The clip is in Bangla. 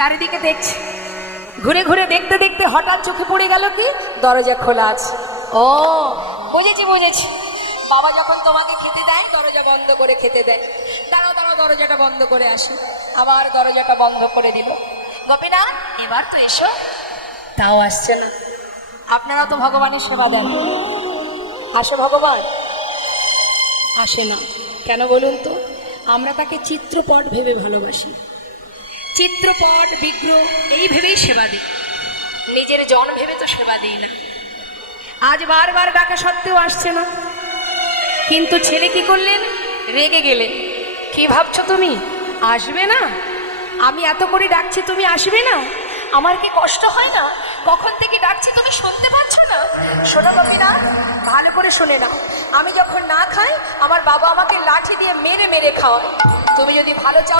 চারিদিকে দেখছি, ঘুরে ঘুরে দেখতে দেখতে হঠাৎ চোখে পড়ে গেল কি দরজা খোলা আছে। ও বুঝেছি বুঝেছি, বাবা যখন তোমাকে খেতে দেয় দরজা বন্ধ করে খেতে দেয়। দাঁড়াও দাঁড়াও, দরজাটা বন্ধ করে আসি। আবার দরজাটা বন্ধ করে দিল। গোপীনাথ এবার তো এসো, তাও আসছে না। আপনারা তো ভগবানের সেবা দেন, আসে ভগবান? আসে না কেন বলুন তো? আমরা তাকে চিত্রপট ভেবে ভালোবাসি, চিত্রপট বিগ্রহ এই ভেবেই সেবা দিই, নিজের জন ভেবে তো সেবা দিই না। আজ বারবার ডাকা সত্ত্বেও আসছে না, কিন্তু ছেলে কি করলেন? রেগে গেলেন। কি ভাবছো তুমি আসবে না? আমি এত করে ডাকছি তুমি আসবে না? আমার কি কষ্ট হয় না? কখন থেকে ডাকছি তুমি শুনতে পাচ্ছ না? শোনো কবিরা, ভালো করে শুনে নাও। আমি যখন না খাই আমার বাবা আমাকে লাঠি দিয়ে মেরে মেরে খাওয়ায়। তুমি যদি ভালো চাও